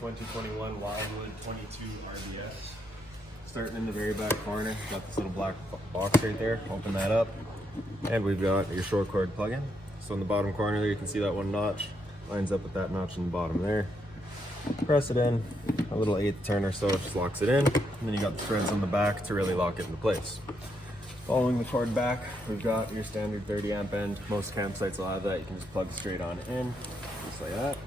2021 Wildwood 22 RBS. Starting in the very back corner, got this little black box right there. Open that up, and we've got your short cord plug-in. So in the bottom corner there, you can see that one notch lines up with that notch in the bottom there. Press it in, a little 1/8 turn or so just locks it in, and then you got the threads on the back to really lock it into place. Following the cord back, we've got your standard 30 amp end. Most campsites will have that. You can just plug straight on in, just like that.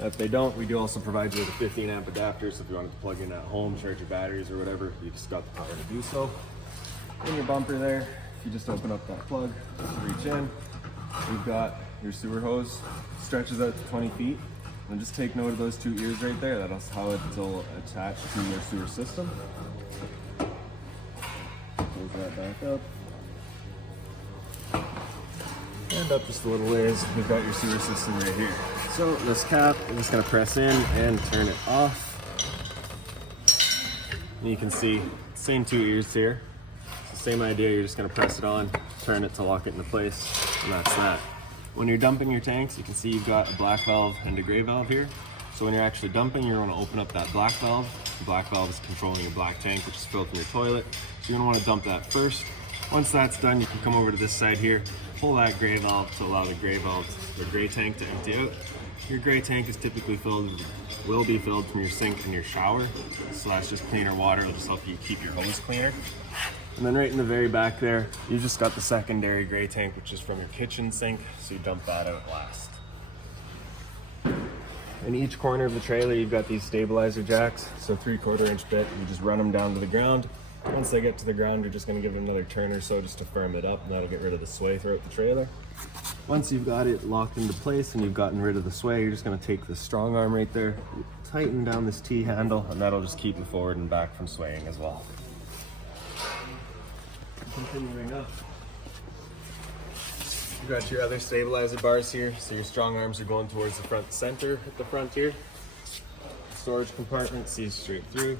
If they don't, we do also provide you with a 15 amp adapter, so if you wanted to plug in at home, charge your batteries or whatever, you just got the power to do so. In your bumper there, if you just open up that plug, reach in, we've got your sewer hose, stretches out to 20 feet. And just take note of those two ears right there. That's how it'll attach to your sewer system. Close that back up. And up just a little ways, we've got your sewer system right here. So this cap, I'm just gonna press in and turn it off. And you can see, same two ears here. It's the same idea, you're just gonna press it on, turn it to lock it into place, and that's that. When you're dumping your tanks, you can see you've got a black valve and a gray valve here. So when you're actually dumping, you're gonna open up that black valve. The black valve is controlling your black tank, which is filled from your toilet. So you're gonna wanna dump that first. Once that's done, you can come over to this side here, pull that gray valve to allow the gray tank to empty out. Your gray tank is typically will be filled from your sink and your shower. So that's just cleaner water, it'll just help you keep your hose cleaner. And then right in the very back there, you just got the secondary gray tank, which is from your kitchen sink, so you dump that out last. In each corner of the trailer, you've got these stabilizer jacks, so 3/4 inch bit, you just run them down to the ground. Once they get to the ground, you're just gonna give it another turn or so just to firm it up, and that'll get rid of the sway throughout the trailer. Once you've got it locked into place and you've gotten rid of the sway, you're just gonna take the strong arm right there, tighten down this T handle, and that'll just keep the forward and back from swaying as well. Continuing up, you've got your other stabilizer bars here, so your strong arms are going towards the front center at the front here. Storage compartment sees straight through.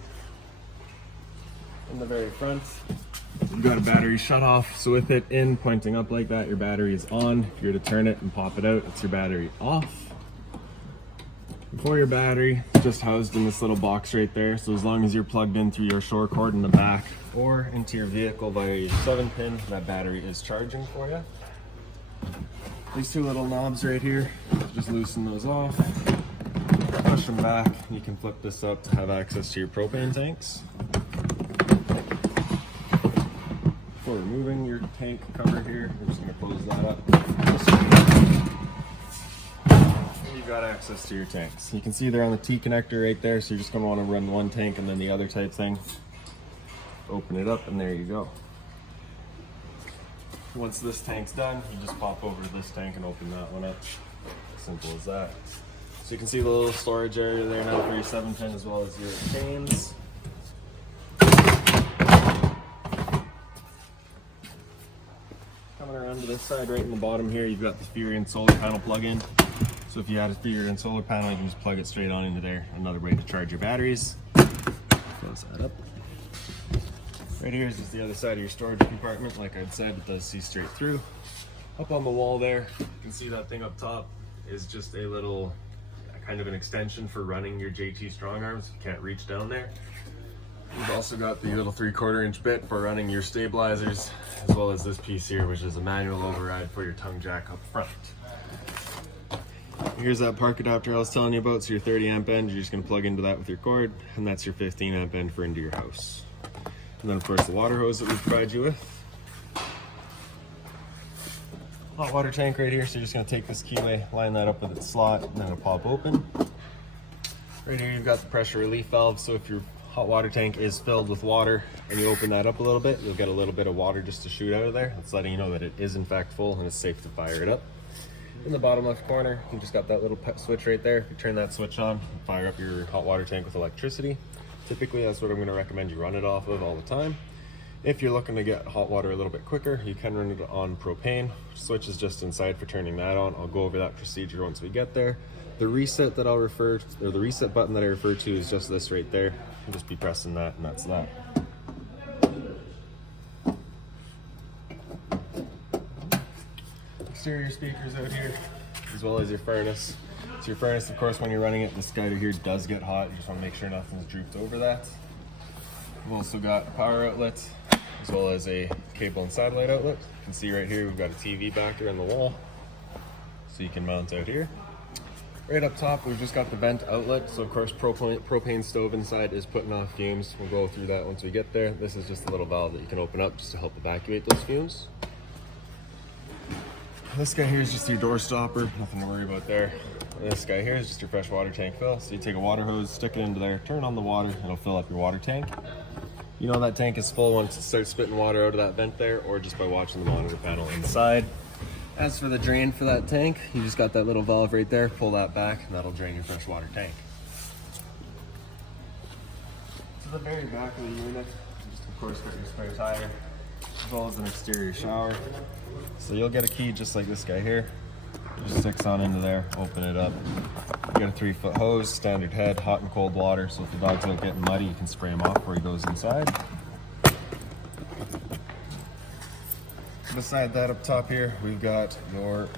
In the very front, you've got a battery shut off, so with it in pointing up like that, your battery is on. If you're to turn it and pop it out, it's your battery off. For your battery, just housed in this little box right there, so as long as you're plugged in through your short cord in the back or into your vehicle via your 7-pin, that battery is charging for you. These two little knobs right here, just loosen those off, push them back, you can flip this up to have access to your propane tanks. For removing your tank cover here, we're just going to close that up. And you've got access to your tanks. You can see they're on the T connector right there, so you're just going to want to run one tank and then the other type thing. Open it up and there you go. Once this tank's done, you just pop over to this tank and open that one up. Simple as that. So you can see the little storage area there now for your 7-pin as well as your chains. Coming around to this side, right in the bottom here, you've got the Furion solar panel plug-in. So if you had a Furion solar panel, you can just plug it straight on into there. Another way to charge your batteries. Close that up. Right here is just the other side of your storage compartment. Like I'd said, it does see straight through. Up on the wall there, you can see that thing up top is just a little kind of an extension for running your JT strong arms. You can't reach down there. You've also got the little 3/4 inch bit for running your stabilizers, as well as this piece here, which is a manual override for your tongue jack up front. Here's that park adapter I was telling you about. So your 30 amp end, you're just gonna plug into that with your cord, and that's your 15 amp end for into your house. And then of course the water hose that we provide you with. Hot water tank right here, so you're just gonna take this keyway, line that up with its slot, and then it'll pop open. Right here you've got the pressure relief valve, so if your hot water tank is filled with water and you open that up a little bit, you'll get a little bit of water just to shoot out of there. That's letting you know that it is in fact full and it's safe to fire it up. In the bottom left corner, you just got that little switch right there. If you turn that switch on, fire up your hot water tank with electricity. Typically, that's what I'm going to recommend you run it off of all the time. If you're looking to get hot water a little bit quicker, you can run it on propane. Switch is just inside for turning that on. I'll go over that procedure once we get there. The reset that the reset button that I refer to is just this right there. You'll just be pressing that, and that's that. Exterior speakers out here, as well as your furnace. So your furnace, of course, when you're running it, this guy here does get hot. You just want to make sure nothing's drooped over that. We've also got power outlets, as well as a cable and satellite outlet. You can see right here, we've got a TV back here on the wall, so you can mount out here. Right up top, we've just got the vent outlet. So of course, propane stove inside is putting off fumes. We'll go through that once we get there. This is just a little valve that you can open up just to help evacuate those fumes. This guy here is just your door stopper, nothing to worry about there. This guy here is just your fresh water tank fill. So you take a water hose, stick it into there, turn on the water, it'll fill up your water tank. You know that tank is full once it starts spitting water out of that vent there, or just by watching the monitor panel inside. As for the drain for that tank, you just got that little valve right there, pull that back, and that'll drain your fresh water tank. To the very back of the unit, just of course got your spare tire, as well as an exterior shower. So you'll get a key just like this guy here. It just sticks on into there, open it up. You got a 3-foot hose, standard head, hot and cold water, so if the dog's out getting muddy, you can spray him off before he goes inside. Beside that up top here, we've got your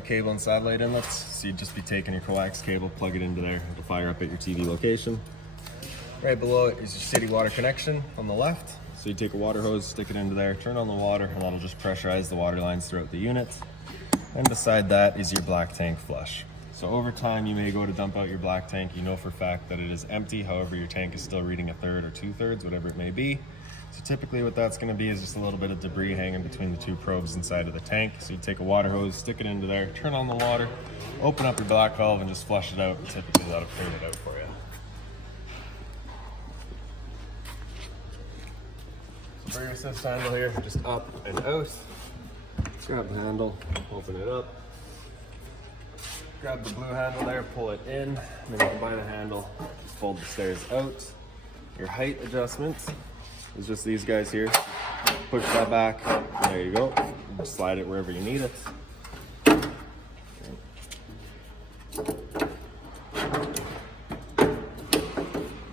cable and satellite inlets. So you'd just be taking your coax cable, plug it into there, it'll fire up at your TV location. Right below it is your city water connection on the left. So you take a water hose, stick it into there, turn on the water, and that'll just pressurize the water lines throughout the unit. And beside that is your black tank flush. So over time, you may go to dump out your black tank. You know for a fact that it is empty. However, your tank is still reading 1/3 or 2/3, whatever it may be. So typically what that's gonna be is just a little bit of debris hanging between the 2 probes inside of the tank. So you take a water hose, stick it into there, turn on the water, open up your black valve and just flush it out. And typically that'll clean it out for you. So for your assist handle here, just up and out. Grab the handle, open it up. Grab the blue handle there, pull it in, and then you can buy the handle, fold the stairs out. Your height adjustment is just these guys here. Push that back, and there you go. You just slide it wherever you need it.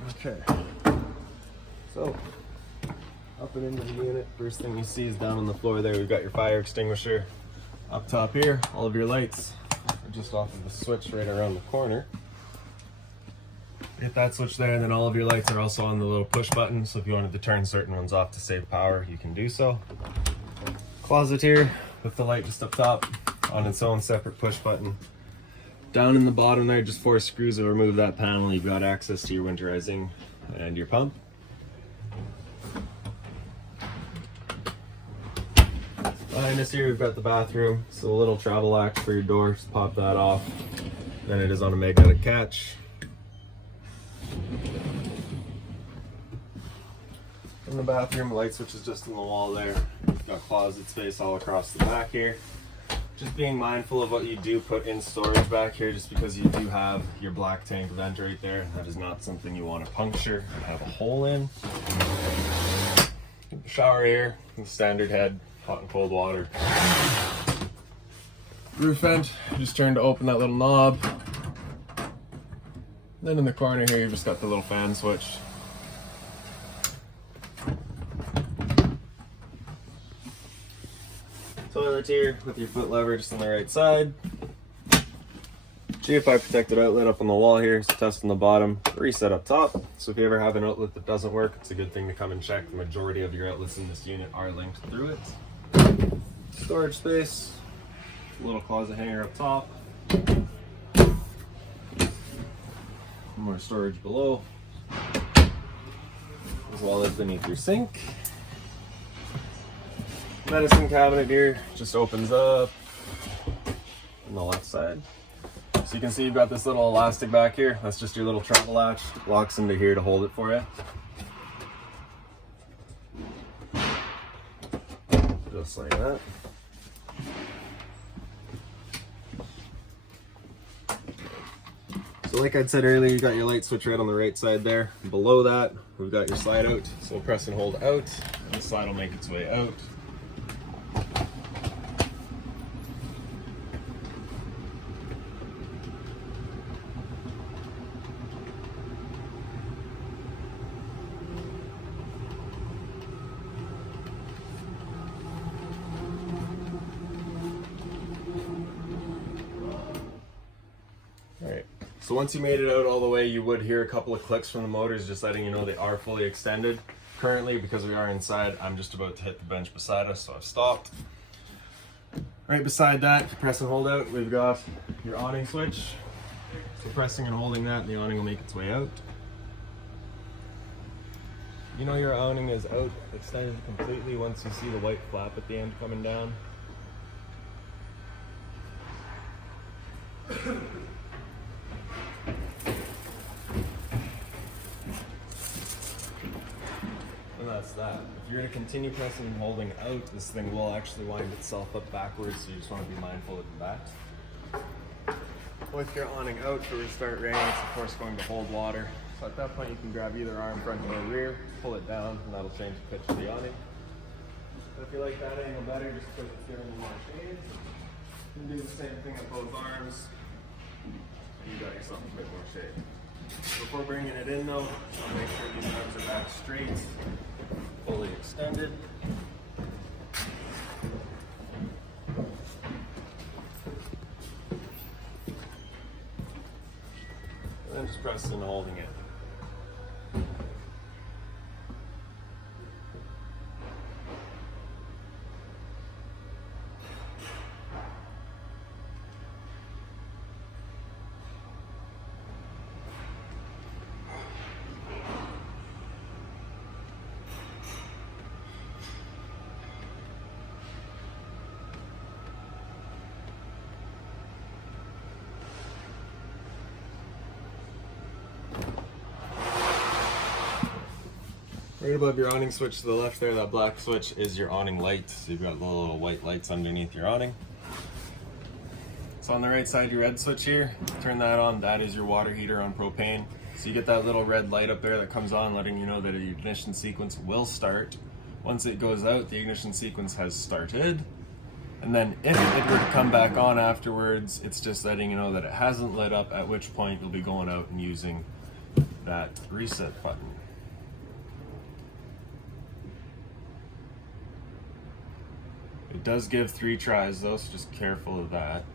Okay. So, up and into the unit, first thing you see is down on the floor there, we've got your fire extinguisher. Up top here, all of your lights are just off of the switch right around the corner. Hit that switch there, and then all of your lights are also on the little push button, so if you wanted to turn certain ones off to save power, you can do so. Closet here with the light just up top on its own separate push button. Down in the bottom there, just 4 screws will remove that panel. You've got access to your winterizing and your pump. Behind us here, we've got the bathroom. So a little travel latch for your door, just pop that off. Then it is on a magnetic catch. In the bathroom, light switch is just in the wall there. You've got closet space all across the back here. Just being mindful of what you do put in storage back here, just because you do have your black tank vent right there. That is not something you want to puncture and have a hole in. Shower here, the standard head, hot and cold water. Roof vent, just turn to open that little knob. Then in the corner here, you've just got the little fan switch. Toilet here with your foot lever just on the right side. GFI protected outlet up on the wall here, so test on the bottom, reset up top. So if you ever have an outlet that doesn't work, it's a good thing to come and check. The majority of your outlets in this unit are linked through it. Storage space, a little closet hanger up top. More storage below, as well as beneath your sink. Medicine cabinet here just opens up on the left side. So you can see you've got this little elastic back here. That's just your little travel latch. Locks into here to hold it for you. Just like that. So like I said earlier, you got your light switch right on the right side there. Below that, we've got your slide out. So press and hold out, and the slide will make its way out. So once you made it out all the way, you would hear a couple of clicks from the motors, just letting you know they are fully extended. Currently, because we are inside, I'm just about to hit the bench beside us, so I've stopped. Right beside that, if you press and hold out, we've got your awning switch. So pressing and holding that, the awning will make its way out. You know your awning is out, extended completely once you see the white flap at the end coming down. And that's that. If you're going to continue pressing and holding out, this thing will actually wind itself up backwards, so you just want to be mindful of that. With your awning out for restart rain, it's of course going to hold water. So at that point you can grab either arm, front or rear, pull it down, and that'll change the pitch of the awning. But if you like that angle better, just put it here in more shade. You can do the same thing at both arms, and you got yourself a bit more shade. Before bringing it in though, I'll make sure these arms are back straight, fully extended. And then just pressing and holding it. Right above your awning switch to the left there, that black switch is your awning light. So you've got little white lights underneath your awning. So on the right side, your red switch here, turn that on. That is your water heater on propane. So you get that little red light up there that comes on, letting you know that the ignition sequence will start. Once it goes out, the ignition sequence has started. And then if it were to come back on afterwards, it's just letting you know that it hasn't lit up, at which point you'll be going out and using that reset button. It does give 3 tries though, so just careful of that.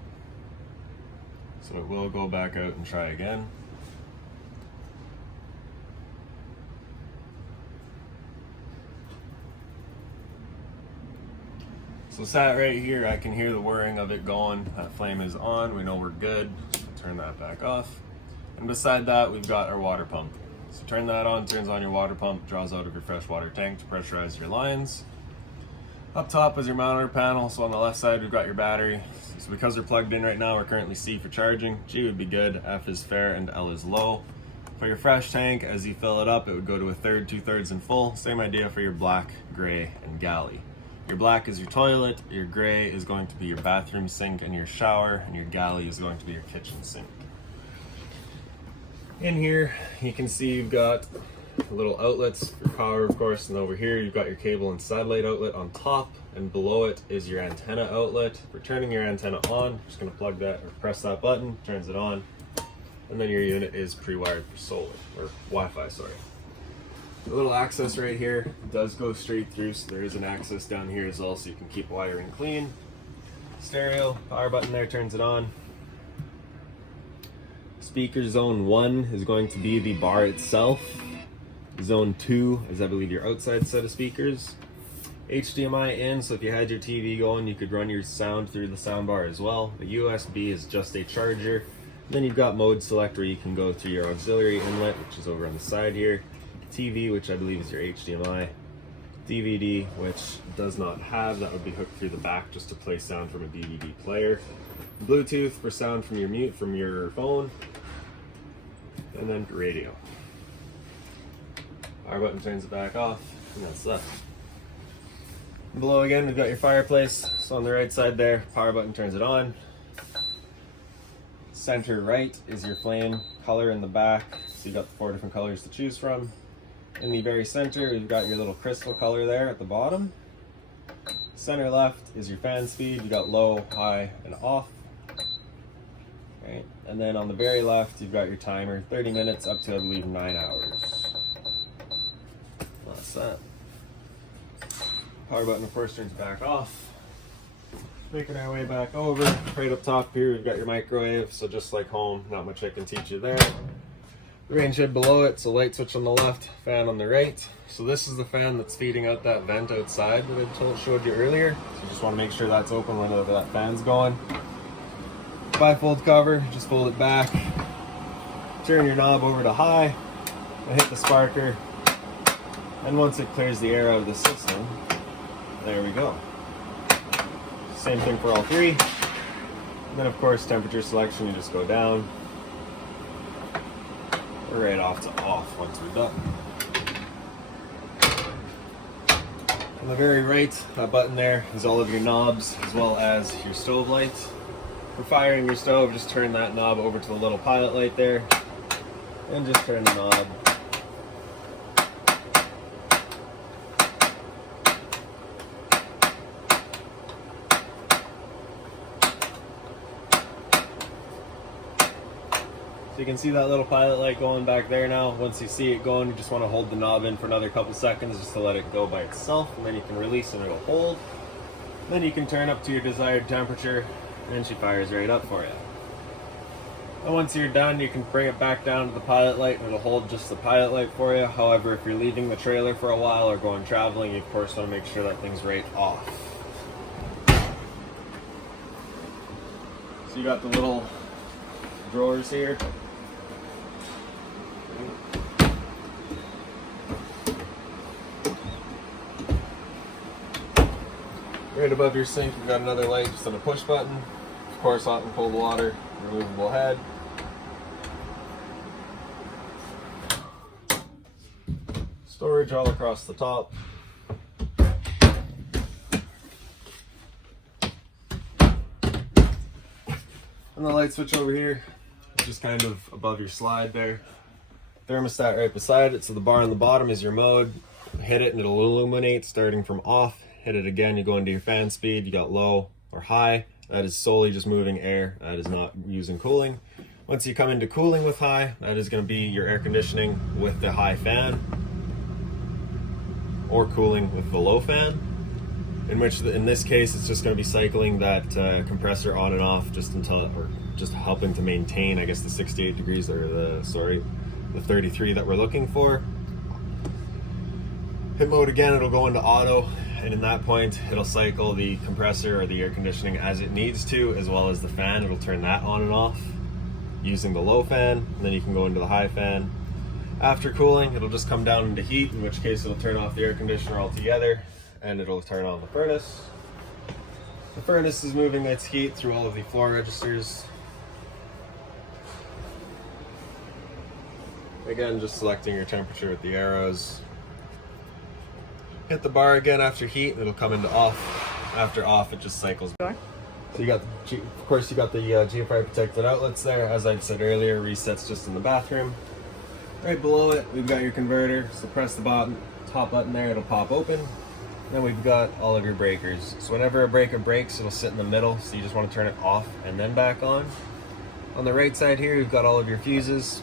So it will go back out and try again. So sat right here, I can hear the whirring of it going. That flame is on, we know we're good. Turn that back off. And beside that, we've got our water pump. So turn that on, turns on your water pump, draws out of your freshwater tank to pressurize your lines. Up top is your monitor panel, so on the left side we've got your battery. So because they're plugged in right now, we're currently C for charging, G would be good, F is fair, and L is low. For your fresh tank, as you fill it up, it would go to 1/3, 2/3, and full. Same idea for your black, gray, and galley. Your black is your toilet, your gray is going to be your bathroom sink and your shower, and your galley is going to be your kitchen sink. In here, you can see you've got little outlets for power, of course, and over here you've got your cable and satellite outlet on top, and below it is your antenna outlet. For turning your antenna on, just going to plug that or press that button, turns it on, and then your unit is pre-wired for solar, or Wi-Fi, sorry. The little access right here does go straight through, so there is an access down here as well, so you can keep wiring clean. Stereo, power button there turns it on. Speaker zone 1 is going to be the bar itself. Zone 2 is, I believe, your outside set of speakers. HDMI in, so if you had your TV going, you could run your sound through the soundbar as well. The USB is just a charger. Then you've got mode select where you can go through your auxiliary inlet, which is over on the side here. TV, which I believe is your HDMI. DVD, which does not have, that would be hooked through the back just to play sound from a DVD player. Bluetooth for sound from your phone. And then radio. Power button turns it back off, and that's that. Below again, we've got your fireplace. So on the right side there, power button turns it on. Center right is your flame color in the back. So you've got the 4 different colors to choose from. In the very center, we've got your little crystal color there at the bottom. Center left is your fan speed. You've got low, high, and off. Right. And then on the very left, you've got your timer, 30 minutes up to, I believe, 9 hours. That's that. Power button, of course, turns back off. Making our way back over, right up top here we've got your microwave, so just like home, not much I can teach you there. The range hood below it, so light switch on the left, fan on the right. So this is the fan that's feeding out that vent outside that I showed you earlier. So you just want to make sure that's open whenever that fan's going. Bifold cover, just fold it back, turn your knob over to high, and hit the sparker, and once it clears the air out of the system, there we go. Same thing for all three. And then of course temperature selection, you just go down. We're right off to off once we're done. On the very right, that button there is all of your knobs as well as your stove light. For firing your stove, just turn that knob over to the little pilot light there and just turn the knob. So you can see that little pilot light going back there now. Once you see it going, you just want to hold the knob in for another couple seconds just to let it go by itself, and then you can release and it'll hold. Then you can turn up to your desired temperature and she fires right up for you. And once you're done, you can bring it back down to the pilot light and it'll hold just the pilot light for you. However, if you're leaving the trailer for a while or going traveling, you of course want to make sure that thing's right off. So you got the little drawers here. Right above your sink, you've got another light just on a push button. Of course, hot and cold water, removable head. Storage all across the top. And the light switch over here, just kind of above your slide there. Thermostat right beside it, so the bar on the bottom is your mode. Hit it and it'll illuminate starting from off. Hit it again, you go into your fan speed, you got low or high. That is solely just moving air, that is not using cooling. Once you come into cooling with high, that is going to be your air conditioning with the high fan, or cooling with the low fan. In this case, it's just going to be cycling that compressor on and off just until, or just helping to maintain, I guess, the 68 degrees, or the 33 that we're looking for. Hit mode again, it'll go into auto, and in that point, it'll cycle the compressor or the air conditioning as it needs to, as well as the fan. It'll turn that on and off using the low fan, and then you can go into the high fan. After cooling, it'll just come down into heat, in which case it'll turn off the air conditioner altogether, and it'll turn on the furnace. The furnace is moving its heat through all of the floor registers. Again, just selecting your temperature with the arrows. Hit the bar again after heat, and it'll come into off. After off, it just cycles. So you got, of course, you got the GFI protected outlets there. As I said earlier, resets just in the bathroom. Right below it, we've got your converter. So press the top button there, it'll pop open. Then we've got all of your breakers. So whenever a breaker breaks, it'll sit in the middle. So you just want to turn it off and then back on. On the right side here, you've got all of your fuses.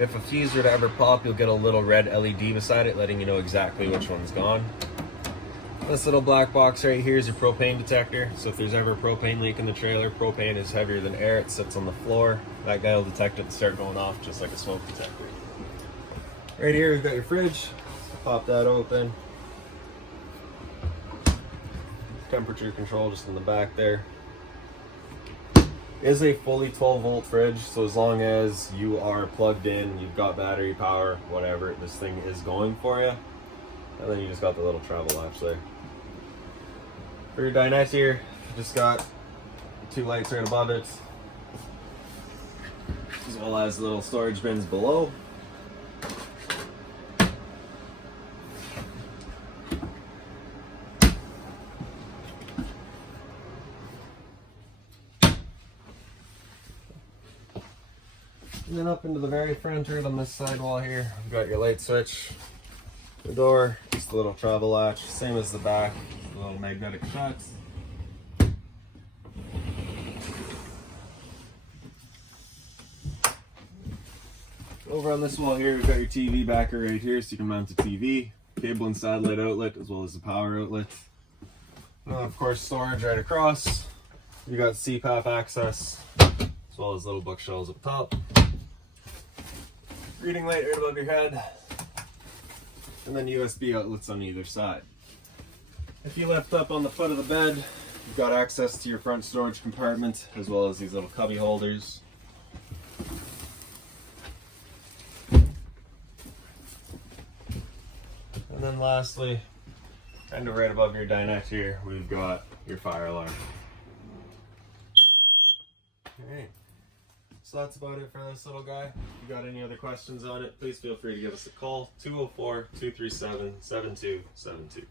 If a fuse were to ever pop, you'll get a little red LED beside it, letting you know exactly which one's gone. This little black box right here is your propane detector. So if there's ever a propane leak in the trailer, propane is heavier than air, it sits on the floor. That guy will detect it and start going off just like a smoke detector. Right here, we've got your fridge. So pop that open. Temperature control just in the back there. It is a fully 12-volt fridge, so as long as you are plugged in, you've got battery power, whatever, this thing is going for you. And then you just got the little travel latch there. For your dinette here, you just got 2 lights right above it, as well as little storage bins below. And then up into the very front here on this side wall here, we've got your light switch, the door, just a little travel latch, same as the back, a little magnetic shuts. Over on this wall here, we've got your TV backer right here, so you can mount a TV, cable and satellite outlet, as well as the power outlet. Of course, storage right across. You got CPAP access, as well as little bookshelves up top. Reading light right above your head. And then USB outlets on either side. If you lift up on the foot of the bed, you've got access to your front storage compartment, as well as these little cubby holders. And then lastly, kind of right above your dinette here, we've got your fire alarm. Alright, so that's about it for this little guy. If you got any other questions on it, please feel free to give us a call, 204-237-7272.